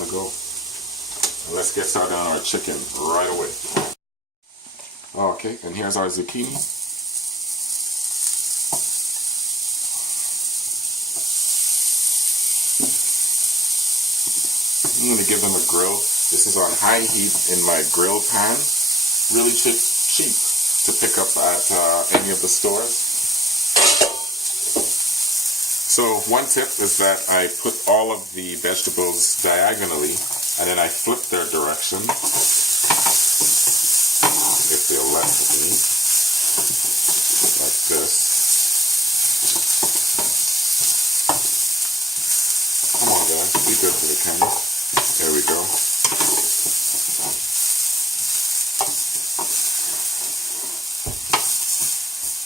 on the go. And let's get started on our chicken right away. Okay, and here's our zucchini. I'm going to give them a grill. This is on high heat in my grill pan. Really cheap to pick up at any of the stores. So one tip is that I put all of the vegetables diagonally and then I flip their direction if they'll let me, like this. Come on guys, be good for the camera. There we go.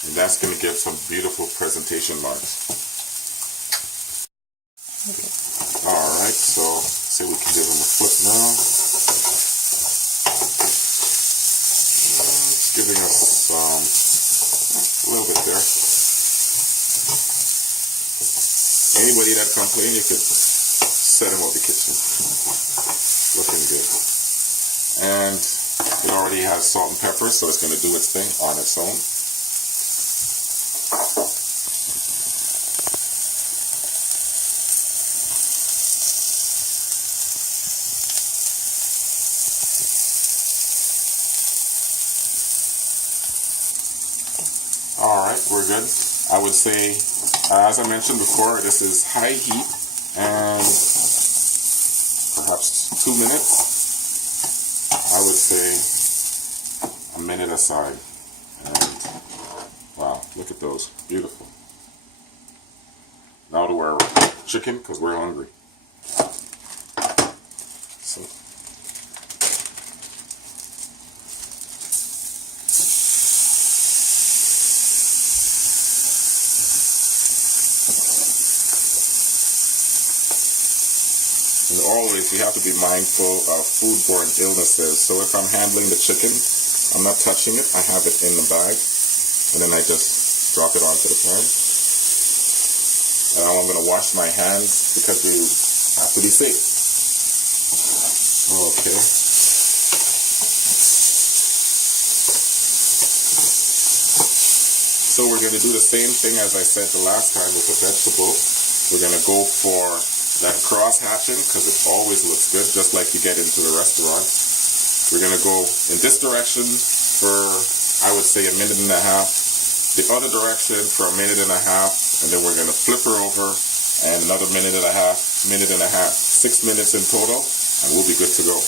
And that's going to give some beautiful presentation marks. Okay. Alright, so say we can give them a flip now. It's giving us a little bit there. Anybody that complain, you could set them up the kitchen. Looking good. And it already has salt and pepper, so it's going to do its thing on its own. Alright, we're good. I would say, as I mentioned before, this is high heat and perhaps 2 minutes. I would say a minute aside. And wow, look at those. Beautiful. Now to our chicken, because we're hungry. So, and always, you have to be mindful of foodborne illnesses. So if I'm handling the chicken, I'm not touching it. I have it in the bag. And then I just drop it onto the pan. And now I'm going to wash my hands because you have to be safe. Okay. So we're going to do the same thing as I said the last time with the vegetable. We're going to go for that cross hatching because it always looks good, just like you get into the restaurant. We're going to go in this direction for, I would say, a minute and a half, the other direction for a minute and a half, and then we're going to flip her over and another minute and a half, 6 minutes in total, and we'll be good to go.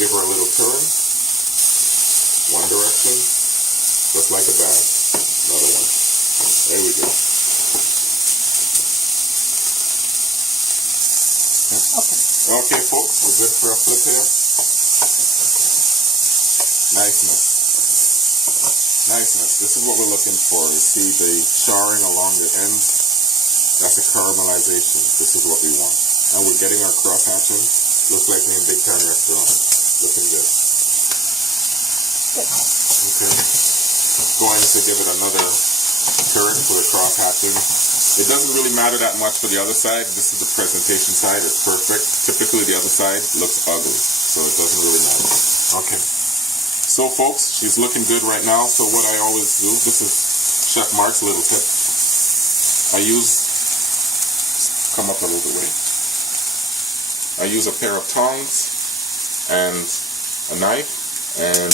Give her a little turn, one direction, just like a bag, another one. There we go. Okay, folks, we're good for a flip here. Niceness. This is what we're looking for. You see the charring along the ends? That's a caramelization. This is what we want. And we're getting our cross hatching. Looks like we're in a big time restaurant. Looking good. Good. Okay. Going to give it another turn for the cross hatching. It doesn't really matter that much for the other side. This is the presentation side. It's perfect. Typically the other side looks ugly, so it doesn't really matter. Okay. So folks, she's looking good right now. So what I always do, this is Chef Marc's little tip. Come up a little bit, wait. I use a pair of tongs and a knife, and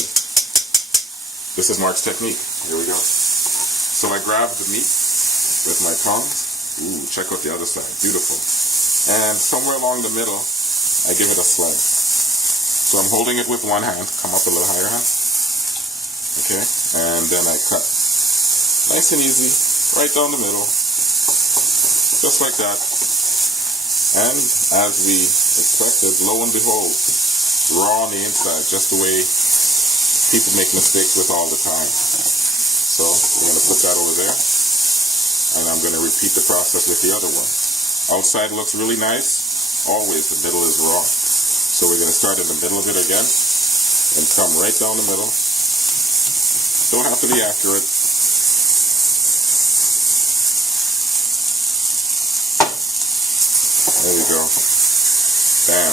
this is Marc's technique. Here we go. So I grab the meat with my tongs. Ooh, check out the other side. Beautiful. And somewhere along the middle, I give it a slice. So I'm holding it with one hand. Come up a little higher, hand. Okay. And then I cut. Nice and easy. Right down the middle. Just like that. And as we expected, lo and behold, raw on the inside, just the way people make mistakes with all the time. So we're going to put that over there. And I'm going to repeat the process with the other one. Outside looks really nice. Always the middle is raw. So we're going to start in the middle of it again and come right down the middle. Don't have to be accurate. There we go. Bam.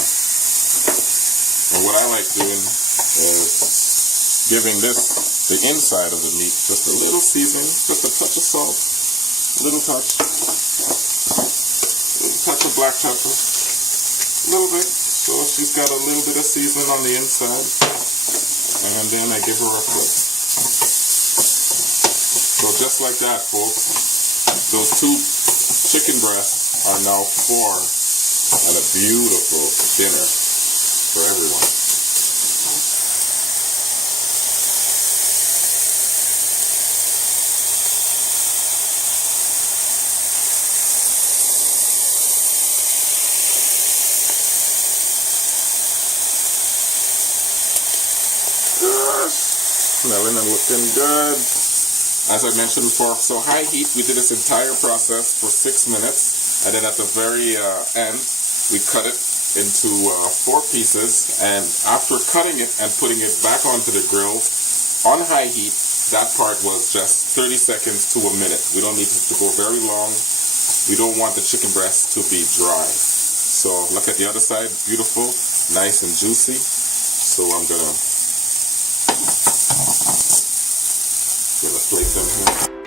And what I like doing is giving this, the inside of the meat, just a little seasoning, just a touch of salt, a little touch of black pepper, a little bit, so she's got a little bit of seasoning on the inside, and then I give her a flip. So just like that, folks, those 2 chicken breasts are now 4 and a beautiful dinner for everyone. Smelling and looking good. As I mentioned before, so high heat, we did this entire process for 6 minutes, and then at the very end, we cut it into 4 pieces, and after cutting it and putting it back onto the grill on high heat, that part was just 30 seconds to a minute. We don't need it to go very long. We don't want the chicken breast to be dry. So look at the other side, beautiful, nice and juicy. So I'm gonna plate them here.